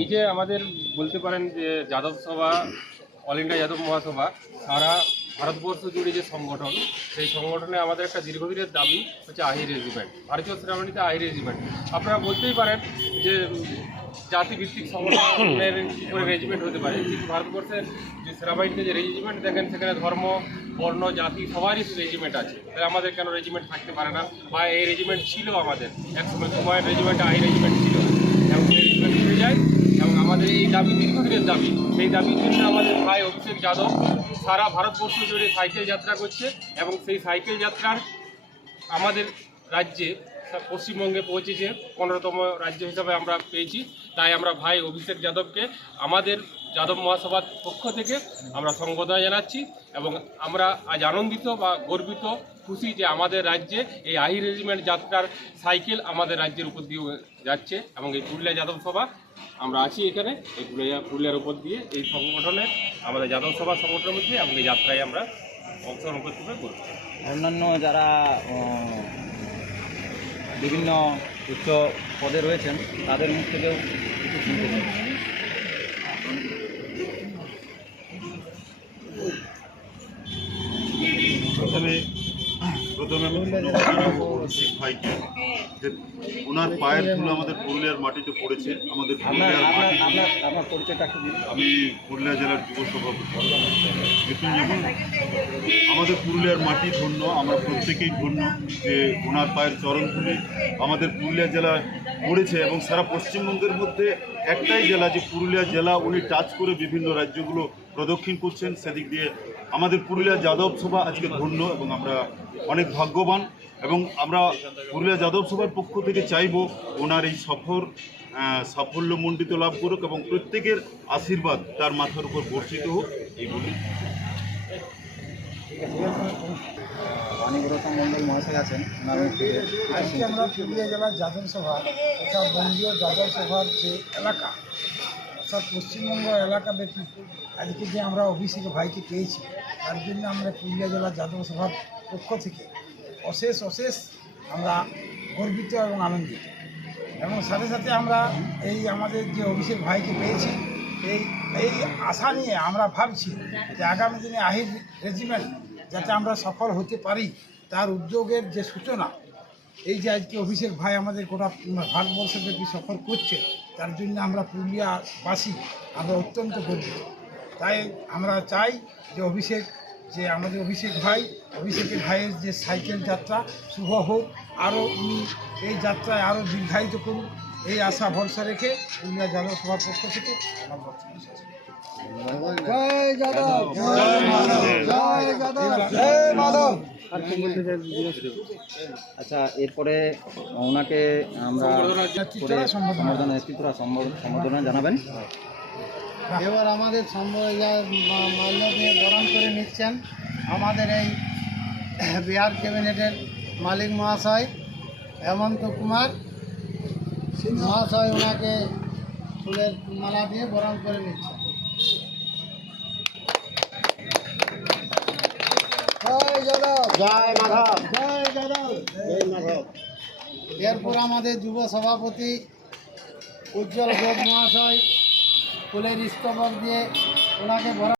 এই যে আমাদের বলতে পারেন যে যাদব সভা, অল ইন্ডিয়া যাদব মহাসভা সারা ভারতবর্ষ জুড়ে যে সংগঠন, সেই সংগঠনে আমাদের একটা দীর্ঘদিনের দাবি হচ্ছে আহির রেজিমেন্ট, ভারতীয় সেনাবাহিনীতে আহির রেজিমেন্ট। আপনারা বলতেই পারেন যে জাতিভিত্তিক সংগঠনের কী করে রেজিমেন্ট হতে পারে, কিন্তু ভারতবর্ষের যে সেনাবাহিনীতে যে রেজিমেন্ট দেখেন সেখানে ধর্ম, বর্ণ, জাতি সবারই রেজিমেন্ট আছে। তাহলে আমাদের কেন রেজিমেন্ট থাকতে পারে না? বা এই রেজিমেন্ট ছিল আমাদের একসময়, সময়ের রেজিমেন্ট আহি রেজিমেন্ট ছিল, এবং সেই রেজিমেন্ট উঠে যায়। এবং আমাদের এই দাবি দীর্ঘদিনের দাবি, সেই দাবির জন্য আমাদের ভাই অভিষেক যাদব সারা ভারতবর্ষ জুড়ে সাইকেল যাত্রা করছে, এবং সেই সাইকেল যাত্রার আমাদের রাজ্যে পশ্চিমবঙ্গে পৌঁছেছে, 15তম রাজ্য হিসাবে আমরা পেয়েছি। তাই আমরা ভাই অভিষেক যাদবকে আমাদের যাদব মহাসভার পক্ষ থেকে আমরা সংবর্ধনা জানাচ্ছি, এবং আমরা আজ আনন্দিত বা গর্বিত, খুশি যে আমাদের রাজ্যে এই আহির রেজিমেন্ট যাত্রার সাইকেল আমাদের রাজ্যের উপর দিয়ে যাচ্ছে। এবং এই পুরুলিয়া যাদব সভা আমরা আছি এখানে, এই পুরুলিয়ার উপর দিয়ে এই সংগঠনের আমাদের যাদব সভা সংগঠনের মধ্যে, এবং এই যাত্রায় আমরা অংশগ্রহণ করতে পারবো। অন্যান্য যারা বিভিন্ন উচ্চ পদে রয়েছেন তাদের মুখ থেকেও কিছু শুনতে চাই। প্রথমে আমি জানাবো অভিষেক ভাইকে যে ওনার পায়ের ধুলো আমাদের পুরুলিয়ার মাটিতে পড়েছে। আমাদের পুরুলিয়ার মাটি, আপনার পরিচয়টা একটু দিন। আমি পুরুলিয়া জেলার যুব সভাপতি মৃত্যুঞ্জয় মণ্ডল। আমাদের পুরুলিয়ার মাটি ধন্য, আমরা প্রত্যেকেই ধন্য যে ওনার পায়ের চরণধুলি আমাদের পুরুলিয়া জেলায় পড়েছে। এবং সারা পশ্চিমবঙ্গের মধ্যে একটাই জেলা যে পুরুলিয়া জেলা উনি টাচ করে বিভিন্ন রাজ্যগুলো প্রদক্ষিণ করছেন। সেদিক দিয়ে আমাদের পুরুলিয়া যাদব সভা আজকে ধন্য, এবং আমরা অনেক ভাগ্যবান। এবং আমরা পুরুলিয়া যাদব সভার পক্ষ থেকে চাইব ওনার এই সফর সাফল্যমণ্ডিত লাভ করুক, এবং প্রত্যেকের আশীর্বাদ তার মাথার উপর বর্ষিত হোক, এই বলি। অনিব্রত মণ্ডল মহাশয় আছেন। আজকে আমরা পুরুলিয়া জেলার যাদব সভা তথা বঙ্গীয় যাদব সভার যে এলাকা, অর্থাৎ পশ্চিমবঙ্গ এলাকা ব্যতীত আজকে যে আমরা অভিষেক ভাইকে পেয়েছি, তার জন্য আমরা পুরুলিয়া জেলার যাদব সভার পক্ষ থেকে অশেষ অশেষ আমরা গর্বিত এবং আনন্দিত। এবং সাথে সাথে আমরা এই আমাদের যে অভিষেক ভাইকে পেয়েছি, এই আশা নিয়ে আমরা ভাবছি যে আগামী দিনে আহির রেজিমেন্ট যাতে আমরা সফল হতে পারি, তার উদ্যোগের যে সূচনা, এই যে আজকে অভিষেক ভাই আমাদের গোটা ভারতবর্ষব্যাপী সফর করছে, তার জন্য আমরা পুরুলিয়াবাসী আমরা অত্যন্ত গর্বিত। তাই আমরা চাই যে আমাদের অভিষেকের ভাইয়ের যে সাইকেল যাত্রা শুভ হোক, আরও উনি এই যাত্রায় আরও দীর্ঘায়িত করুন, এই আশা ভরসা রেখে পুরুলিয়া যাদব সভার পক্ষ থেকে আমার বক্তব্য শেষ। জয় যাদব, জয় মাধব, জয় যাদব, জয় মাধব। আচ্ছা, এরপরে ওনাকে আমরা সম্বর্ধনা জানাবেন। এবার আমাদের মাল্য দিয়ে বরণ করে নিচ্ছেন আমাদের এই বিহার ক্যাবিনেটের মালিক মহাশয় হেমন্ত কুমার মহাশয়, ওনাকে ফুলের মালা দিয়ে বরণ করে নিচ্ছেন। জয় যাদব, জয় মাধব, জয় যাদব, জয় মাধব। এরপর আমাদের যুব সভাপতি উজ্জ্বল ঘোষ মহাশয় ফুলের স্তবক দিয়ে ওনাকে